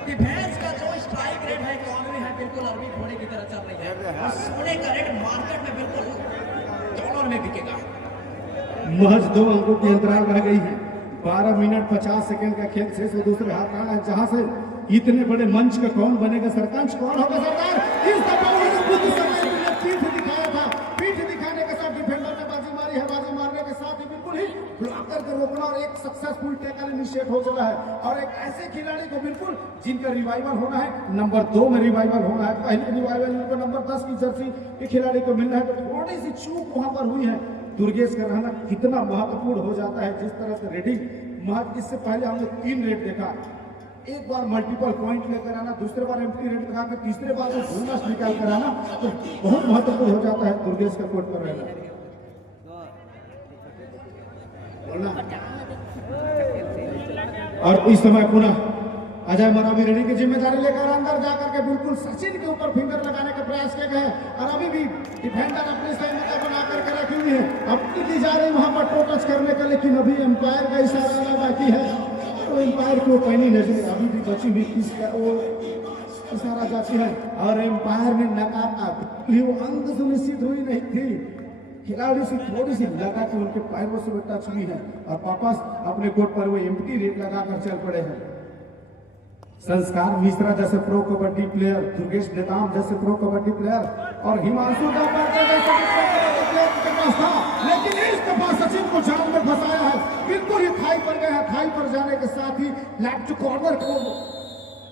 डिफेंस का जो स्ट्राइक रेट है, इकोनॉमी है, बिल्कुल अरबी घोड़े की तरह चल रही है और सोने का रेट मार्केट में बिल्कुल डॉलर में बिकेगा। महज 2 अंकों की अंतराल रह गई है। 12 मिनट 50 सेकंड का खेल शेष है। दूसरे हाथ रहा है जहां से इतने बड़े मंच का कौन बनेगा सरपंच, कौन होगा सरकार। इस दफा पीठ दिखाया था, पीठ दिखाने के साथ डिफेंडर ने बाजी मारी है। बाजी मारने के साथ ही बिल्कुल ही ब्लॉक करके रोकना और एक सक्सेसफुल टैकल इनिशिएट हो चुका है और एक ऐसे खिलाड़ी को बिल्कुल जिनका रिवाइवल होना है, नंबर 2 में रिवाइवल होना है। पहले रिवाइवल इनको नंबर 10 की जर्सी के खिलाड़ी को मिलना है, तो थोड़ी सी चूक वहां पर हुई है। दुर्गेश का रहना कितना महत्वपूर्ण हो जाता है। जिस तरह से रेडिंग इससे पहले हमने 3 रेड देखा, एक बार मल्टीपल पॉइंट लेकर आना, दूसरे बार एम्प्टी रेड लगाकर, तीसरे बार वो बोनस निकाल कर आना, तो बहुत महत्वपूर्ण हो जाता है दुर्गेश का कोर्ट पर रहना। और इस समय पुनः अजय मरावी रेडी की जिम्मेदारी लेकर अंदर जाकर के बिल्कुल सचिन के ऊपर फिंगर लगाने का प्रयास किया गया है और अभी भी डिफेंडर अपनी संहिता बना करके रखी हुई है। अब की जा रही वहां पर टो टच करने का, लेकिन अभी एम्पायर का इशारा आना बाकी है। तो एम्पायर को पैनी नजर अभी भी बची हुई किसका वो इशारा जाती है और एम्पायर ने नकारा, वो अंग सुनिश्चित हुई नहीं थी। खिलाड़ी से थोड़ी सी लगा कि उनके पैरों से वो टच हुई है और वापस अपने कोर्ट पर वो एम्प्टी रेड लगाकर चल पड़े हैं। संस्कार मिश्रा जैसे प्रो कबड्डी प्लेयर, दुर्गेश नेताम जैसे प्रो कबड्डी प्लेयर और हिमांशु दापर जैसे प्लेयर के पास था, लेकिन इस दफा सचिन को जाल में फंसाया है। बिल्कुल ही थाई पर गए हैं। थाई पर जाने के साथ ही लेफ्ट कॉर्नर को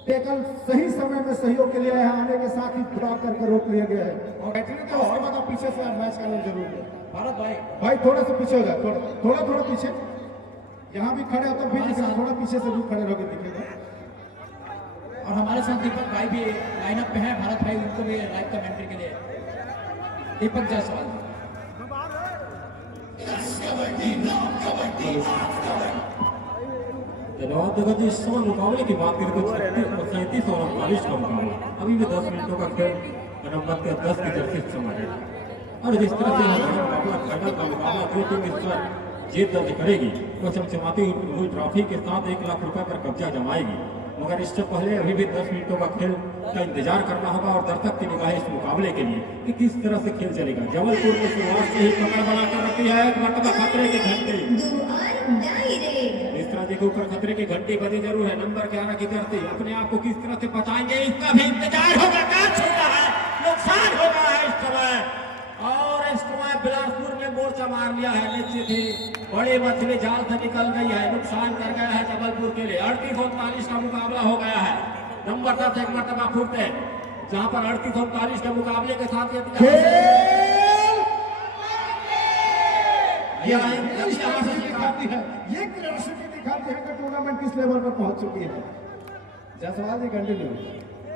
टेकल सही समय में सहयोग के लिए आने के साथ ही ड्रॉ करके रोक लिया गया है। और उसके बाद आप पीछे से मैच का जरूर है। भारत भाई थोड़ा सा पीछे हो जाए, थोड़ा पीछे। यहाँ भी खड़े हो तो भी दिखेगा, थोड़ा पीछे से भी खड़े रहोगे दिखेगा। और हमारे साथ दीपक भाई भी लाइनअप पे है। भारत भाई उनको भी लाइव कमेंट्री के लिए दीपक जायसवाल। धन्यवाद जगत जी। इस समय मुकाबले की बात करें तो 37 और 48 का मुकाबला, अभी भी 10 मिनटों का खेल नंबर 10 की जर्सी समय है। और जिस तरह से मुकाबला फाइनल का मुकाबला जो टीम इस पर जीत दर्ज करेगी वो चमचमाती हुई ट्रॉफी के साथ 1 लाख रुपए पर कब्जा जमाएगी। मगर इससे पहले अभी भी 10 मिनटों का खेल का इंतजार करना होगा और दर्शक की निगाहें इस मुकाबले के लिए कि किस तरह से खेल चलेगा। जबलपुर में शुरुआत से ही पकड़ बनाकर रखी है एक मरतबा खतरे की घंटी। इस तरह के ऊपर खतरे की घंटी बजी जरूर है। नंबर 11 की धरती अपने आप को किस तरह से बचाएंगे इसका भी इंतजार होगा। कैच होता है, नुकसान होगा है इस समय। और इस समय बिलासपुर में मोर्चा मार लिया है। नीचे थी बड़ी मछली जाल से निकल गई है, नुकसान कर गया है जबलपुर के लिए। 38-39 का मुकाबला हो गया है। नंबर 10 एक मरतबा फुटते जहां पर 38-39 के मुकाबले के साथ ये दिखाती है, ये क्यूरियोसिटी दिखाती है कि टूर्नामेंट किस लेवल पर पहुंच चुकी है। जायसवाल जी कंटिन्यू।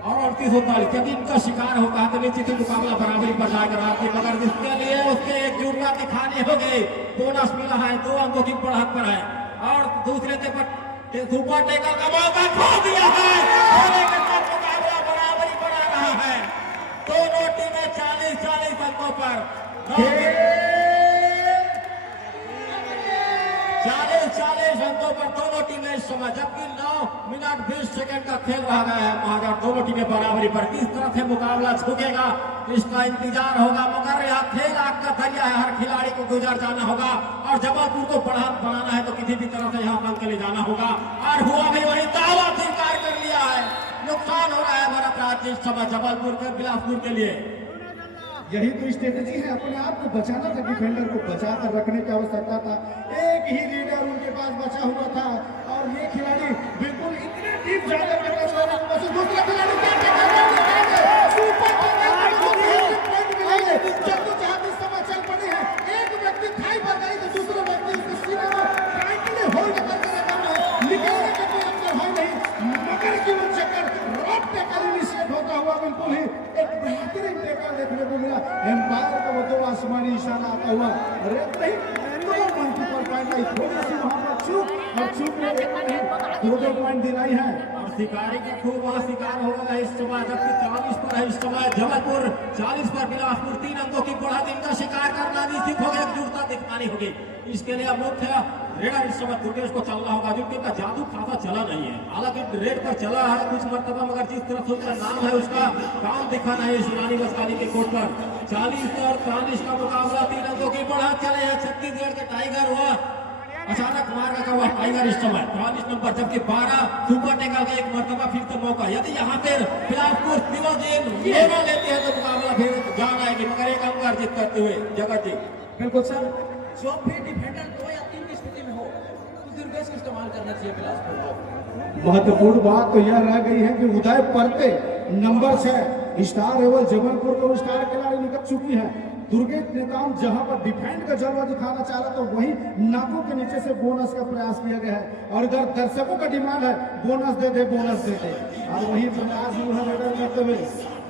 और 38-39 यदि इनका शिकार होता है तो निश्चित ही मुकाबला बराबरी पर जाकर आते, मगर जिसके लिए उसके एकजुटता दिखानी होगी। बोनस मिला है, 2 अंकों की बढ़त पर है। और दूसरे सुपर टेकल का मौका खो दिया है। मुकाबला बराबरी पर आ रहा है। दोनों टीमें 40-40 अंकों पर 40-40 अंकों पर दोनों टीमें इस समय, जबकि 9 मिनट 20 सेकंड का खेल रह गया है। मगर दोनों टीमें बराबरी पर। किस तरह से मुकाबला झुकेगा इसका इंतजार होगा। मगर यहाँ खेल आग का दरिया है, हर खिलाड़ी को गुजर जाना होगा और जबलपुर को बढ़त बनाना है तो किसी भी तरह से यहाँ अंक ले जाना होगा। और हुआ भी वही, दावा स्वीकार कर लिया है। नुकसान हो रहा है भरत राज इस समय जबलपुर के बिलासपुर के लिए। यही तो स्ट्रेटेजी है, अपने आप को बचाना था। डिफेंडर को बचाकर रखने की आवश्यकता था। एक ही लीडर उनके पास बचा हुआ था और ये खिलाड़ी बिल्कुल इतने डीप जाकर दूसरा खिलाड़ी समय चल पड़ी है। एक व्यक्ति थाई पर गई तो दूसरा व्यक्ति उसके सीने में टाइटली होल्ड करके निकलने का कोई अवसर है नहीं। मगर जीवन चक्कर रॉक टेकल इनिशिएट होता हुआ बिल्कुल ही एक बेहतरीन टेकल देखने को मिला। एम्पायर का वो तो आसमानी इशारा आता हुआ थोड़ी सी वहां पर चूक और चूक ने 2 पॉइंट दिलाई है। और शिकारी का खूब वहां शिकार हो गया इस समय, जबकि 40 पर है इस समय जबलपुर, 40 पर बिलासपुर। 3 अंकों की बढ़त। इनका शिकार करना निश्चित हो गया, एकजुटता दिखानी होगी। इसके लिए मुख्य रेडर इस समय दुर्गेश को चलना होगा, क्योंकि उनका जादू खासा चला नहीं है। हालांकि रेड पर चला है कुछ मरतबा, मगर जिस तरह से उसका नाम है उसका काम दिखाना है इस रानी बसकानी के कोर्ट पर। 40 और 40 का मुकाबला, 3 अंकों की बढ़त चले हैं। छत्तीसगढ़ के टाइगर हुआ अचानक मार का हुआ टाइगर इस समय 43 नंबर, जबकि 12 सुपर टेकल का एक मरतबा फिर से मौका। यदि यहाँ पे बिलासपुर दिवोजीन दोनों लेते हैं तो मुकाबला फिर जान आएगी। मगर एक अंक अर्जित करते हुए जगत जी। बिल्कुल सर, जो भी डिफेंडर 2 या 3 की स्थिति में हो तो दुर्गेश का इस्तेमाल करना चाहिए बिलासपुर को। महत्वपूर्ण बात तो यह रह गई है कि उदय परते नंबर 6 स्टार लेवल जबलपुर को स्टार खिलाड़ी निकल चुकी है। दुर्गेश नेताम जहां पर डिफेंड का जलवा दिखाना चाह रहा तो वहीं नाकों के नीचे से बोनस का प्रयास किया गया है। और इधर दर्शकों का डिमांड है बोनस दे दे, बोनस दे दे। और वही प्रयास रेडर करते हुए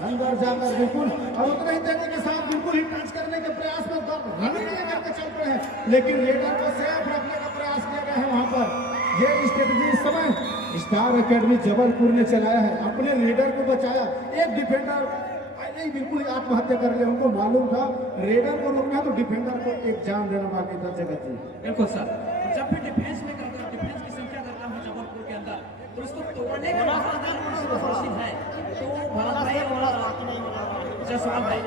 अंदर जाकर बिल्कुल और उतना ही देने के साथ बिल्कुल ही टच करने के प्रयास में रनिंग लेकर के चल रहे हैं, लेकिन रेडर को सेफ रखने का प्रयास किया गया है। वहां पर ये स्ट्रेटेजी इस समय स्टार एकेडमी जबलपुर ने चलाया है। अपने रेडर को बचाया। एक डिफेंडर नहीं बिल्कुल आत्महत्या कर लिया। उनको मालूम था रेडर को रोकना तो डिफेंडर को एक जान देना बाकी था। जगत जी बिल्कुल सर, जब भी डिफेंस में करते हैं, डिफेंस की संख्या करता हूँ जबलपुर के अंदर, तो इसको तोड़ने का कोशिश है तो भारत भाई और जसवाल भाई वो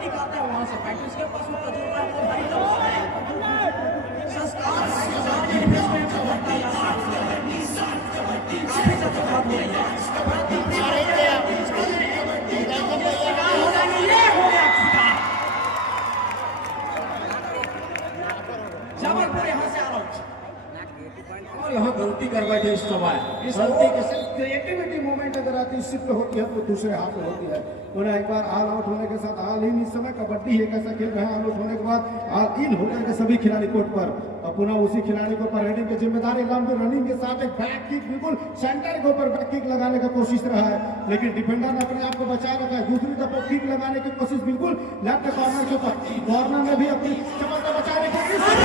निकालता है वहां से फाइट। इसके पास वो तजुर्बा है, वो भाई लंबा है, संस्कार डिफेंस में काफी ज्यादा बात हो रही है। जबलपुर गलती के क्रिएटिविटी मूवमेंट अगर आती सिर्फ होती है तो दूसरे हाथ में होती है। उन्हें एक बार ऑल आउट होने के साथ ऑल इन, इस समय कबड्डी एक ऐसा खेल रहे हैं, ऑल आउट होने के बाद ऑल इन होकर के सभी खिलाड़ी कोर्ट पर और पुनः उसी खिलाड़ी को ऊपर हेडिंग की जिम्मेदारी, लंबी रनिंग के साथ एक बैक किक बिल्कुल सेंटर के ऊपर बैक किक लगाने का कोशिश रहा है, लेकिन डिफेंडर ने अपने आप को बचाए रखा है। दूसरी तरफ किक लगाने की कोशिश बिल्कुल लेफ्ट कॉर्नर के ऊपर, कॉर्नर में भी अपनी क्षमता बचाने की कोशिश है।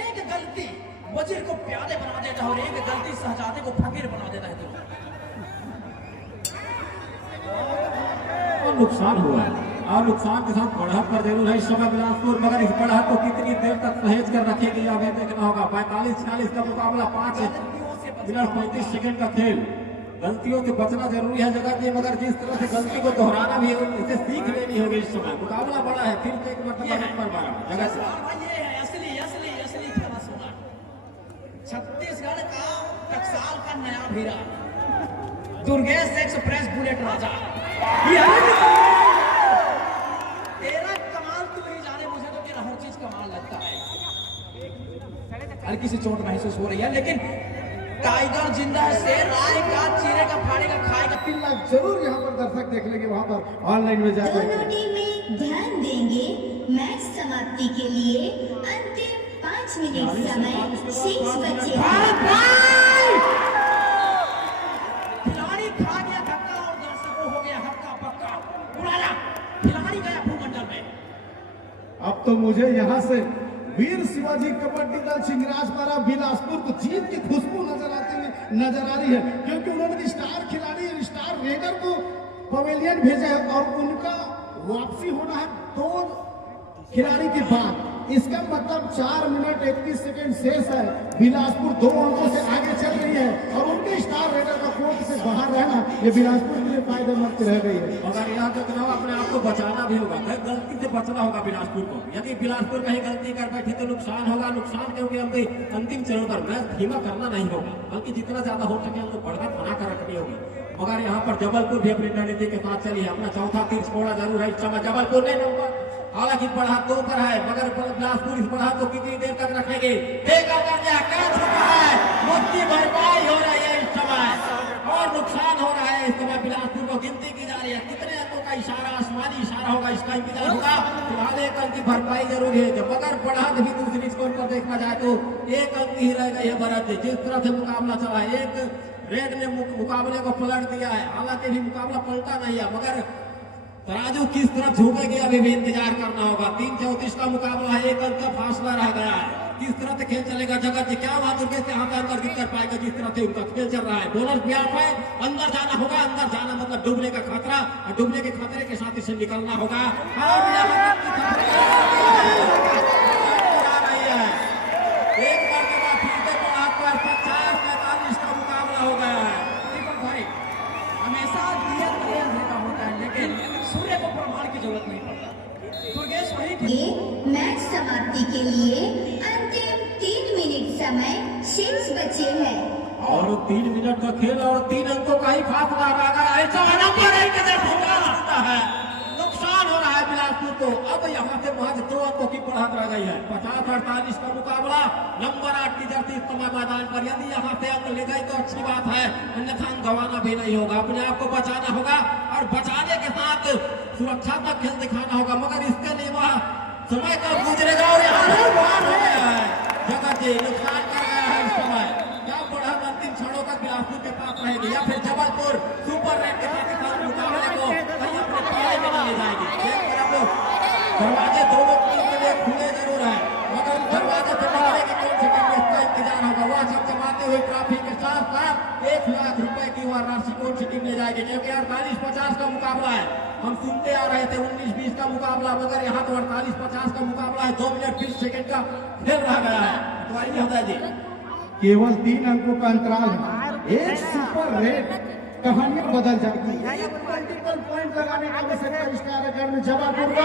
एक गलती वजीर को प्यादे बना देता है और एक गलती शहजादे को फकीर बना देता है। और नुकसान हुआ है और नुकसान के साथ बढ़त पर जरूर है इस समय बिलासपुर, मगर इस बढ़त को कितनी देर तक सहेज कर रखेगी यह हमें देखना होगा। 45-46 का मुकाबला 5 मिनट 35 सेकंड का खेल। गलतियों से बचना जरूरी है जगह की, मगर जिस तरह से गलती को दोहराना भी है इसे सीख लेनी होगी। इस समय मुकाबला बड़ा है, फिर से एक मरतबा जगह से छत्तीसगढ़ का टकसाल का नया हीरा दुर्गेश एक्सप्रेस बुलेट राजा, तेरा कमाल तू ही जाने, मुझे तो तेरा हर चीज कमाल लगता है। हल्की सी चोट महसूस हो रही है लेकिन टाइगर जिंदा है, शेर आएगा, चीरेगा, फाड़ेगा, खाएगा। किला जरूर यहाँ पर दर्शक देख लेंगे, वहाँ पर ऑनलाइन में जाकर दोनों टीमें ध्यान देंगे। मैच समाप्ति के लिए अंतिम 5 मिनट समय शेष बचे हैं। खिलाड़ी खा गया धक्का और दर्शकों हो गया हक्का पक्का, उड़ाया खिलाड़ी गया भूमंडल में। अब तो मुझे यहाँ से वीर शिवाजी कबड्डी दल सिंगराजपारा बिलासपुर को जीत की खुशबू नजर आ रही है, क्योंकि उन्होंने स्टार खिलाड़ी स्टार रेडर को पवेलियन भेजा है और उनका वापसी होना है 2 खिलाड़ी के बाद। इसका मतलब 4 मिनट 31 सेकंड शेष है। बिलासपुर 2 अंकों से आगे चल रही है और उनके स्टार रेडर का कोर्ट से बाहर रहना ये बिलासपुर के लिए फायदेमंद रह गई है। अगर यहाँ के चुनाव अपने आप को बचाना भी होगा, गलती से बचना होगा बिलासपुर को। यदि बिलासपुर कहीं गलती कर बैठी तो नुकसान होगा। नुकसान क्योंकि हम अंतिम चरण पर मैच धीमा करना नहीं होगा, बल्कि जितना ज्यादा हो सके हमको बढ़त बना कर रखनी होगी। मगर यहाँ पर जबलपुर भी अपनी रणनीति के साथ चली है, अपना चौथा तीर छोड़ा जरूर है इस समय जबलपुर ने नंबर, हालांकि बढ़ा 2 पर है, मगर बिलासपुर इस बढ़ा को कितनी देर तक रखेगी। मुक्ति भरपाई हो रही है इस समय और नुकसान हो रहा है इस समय। बिलासपुर को गिनती की जा रही है, कितने अंकों का इशारा, आसमानी इशारा होगा, इसका इंतजार होगा। फिलहाल 1 अंक की भरपाई जरूरी है, मगर बढ़त भी दूसरी स्कोर पर देखा जाए तो 1 अंक ही रह गई है बढ़त। जिस तरह से मुकाबला चला है, एक रेड ने मुकाबले को पलट दिया है, हालांकि भी मुकाबला पलटा नहीं है, मगर तराजू किस तरफ झुकेगी अभी भी इंतजार करना होगा। 3-34 का मुकाबला है, 1 अंक का फासला रह गया है। किस तरह से खेल चलेगा जगत जी, क्या वहां दुर्गेश से हाथ अंदर कर पाएगा जिस तरह से उनका खेल चल रहा है। बोनस भी आप है, अंदर जाना होगा, अंदर जाना मतलब डूबने का खतरा और डूबने के खतरे के साथ इसे निकलना होगा। एक बार के बाद फिर से 50-45 का मुकाबला हो गया है। हमेशा दिया का होता है लेकिन सूर्य को प्रमाण की जरूरत नहीं पड़ता। दुर्गेश वही ये मैच समाप्ति के लिए अंतिम 3 मिनट समय शेष बचे हैं और 3 मिनट का खेल और 3 अंकों का ही फासला रह गया है। नुकसान हो रहा है बिलासपुर को। अब यहाँ से महज 2 अंकों की बढ़त रह गई है। 50-48 का मुकाबला, नंबर 8 की जर्सी इस समय मैदान पर। यदि यहाँ से अंक ले गई तो अच्छी बात है, अन्यथा गंवाना भी नहीं होगा। अपने आप को बचाना होगा और बचाने के साथ सुरक्षात्मक खेल दिखाना होगा, मगर इसके लिए वह समय कब गुजरेगा और यहाँ हो गया है। जगत जी नुकसान कर गया है इस समय। क्या बढ़त अंतिम क्षणों तक बिलासपुर के पास रहेगी या फिर जबलपुर सुपर रेड के साथ मुकाबले को कहीं अपने पाले में नहीं ले जाएगी। दरवाजे दोनों टीम के लिए खुले जरूर है, मगर दरवाजे से निकले कि कौन से टीम में इसका इंतजार होगा। वह सब जमाते हुए ट्रॉफी के साथ साथ 1 लाख रुपए की वह राशि कौन सी टीम ले जाएगी, क्योंकि 48-50 का मुकाबला है। हम सुनते आ रहे थे 19-20 का मुकाबला, मगर यहाँ तो 48-50 का मुकाबला है। 2 मिनट 20 सेकंड का खेल रह गया है। तो होता है जी, केवल 3 अंकों का अंतराल है। एक सुपर रेड कहानियां बदल जाएगी। मल्टीपल पॉइंट लगाने का आवश्यकता स्टार अकेडमी जबलपुर को।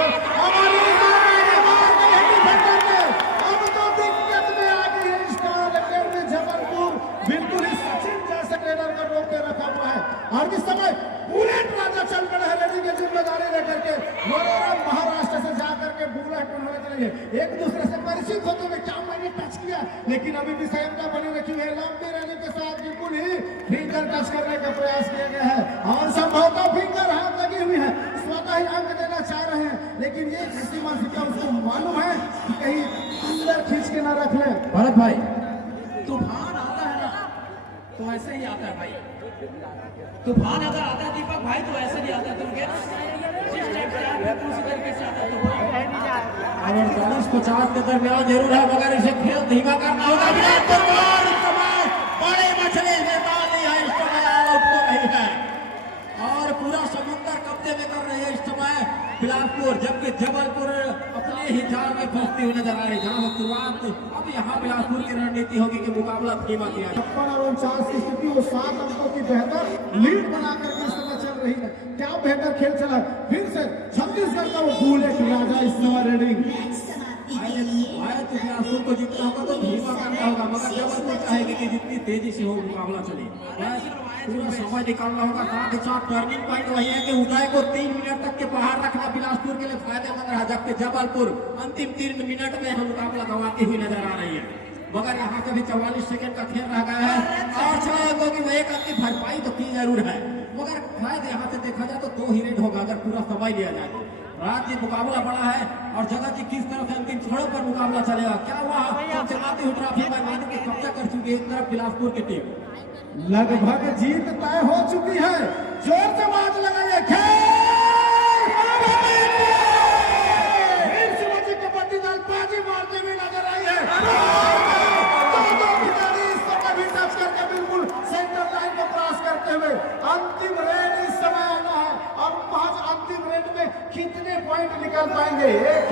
अब तो दिक्कत में आ गई है स्टार अकेडमी जबलपुर। बिल्कुल ही सचिन जैसे ट्रेनर का रोक के रखा हुआ है और इस समय बुलेट राजा चल पड़ा है रेडी की जिम्मेदारी लेकर के। महाराष्ट्र से जाकर के बुलेट उन्होंने एक दूसरे से परिचित होते हुए क्या मैंने टच किया लेकिन अभी भी संयमता बनी रखी हुई है। लंबी रैली के साथ बिल्कुल ही फिंगर टच करने का प्रयास किया गया है और संभवतः फिंगर हाथ लगी हुई है, स्वतः ही अंक देना चाह रहे हैं, लेकिन ये किसी मानसिकता उसको मालूम है कि कहीं अंदर खींच के ना रख ले। भरत भाई, तूफान आता है ना तो ऐसे ही आता है भाई। तूफान अगर आता है दीपक भाई तो ऐसे नहीं आता, तुम जिस टाइप से आया बिल्कुल उसी तरीके से आता है तूफान। और 40-50 के दरमियान जरूर है, मगर इसे खेल धीमा करना होगा। बड़े मछली ने डाल दी है, इस समय आउट तो नहीं है और पूरा समुद्र कब्जे में कर रही है इस समय बिलासपुर, जबकि जबलपुर अपने ही जाल में फंसती हुई नजर आ रही है। जहां शुरुआत अब यहाँ बिलासपुर की रणनीति होगी कि मुकाबला धीमा किया जाए। 56 और 49 की स्थिति वो 7 अंकों की बेहतर लीड बनाकर के इस समय चल रही है। क्या बेहतर खेल चला, फिर से छत्तीसगढ़ का वो बुलेट राजा इस समय रेडिंग। मैच समाप्ति के लिए तो बिलासपुर को जीतना होगा तो धीमा करना होगा, मगर जबलपुर चाहेगी कि जितनी तेजी से हो मुकाबला चले, पूरा समय निकालना होगा। साथ ही साथ टर्निंग पॉइंट वही है कि उदय को 3 मिनट तक के बाहर रखना बिलासपुर के लिए फायदेमंद रहा, जबकि जबलपुर अंतिम 3 मिनट में हम मुकाबला गंवाती हुई नजर आ रही है। मगर यहाँ से भी 44 सेकंड का खेल रह गया है और 6 अंकों की एक अंक की भरपाई तो की जरूर है, मगर शायद यहाँ से देखा जाए तो 2 ही रेड होगा अगर पूरा समय लिया जाए तो। राज्य मुकाबला बड़ा है और जगत जी किस तरह से अंतिम छोरों पर मुकाबला चलेगा, क्या वह चलाते हुए ट्रॉफी मैदान के कब्जा कर चुकी है एक तरफ बिलासपुर की टीम। लगभग जीत तय हो चुकी है, जोर से आवाज लगाइए कबड्डी दल बाजी मारते हुए नजर आई है। दो खिलाड़ी इस समय भी टच करके बिल्कुल सेंटर लाइन को क्रॉस करते हुए अंतिम रेड इस समय आना है और महज अंतिम रेड में कितने पॉइंट निकल पाएंगे। एक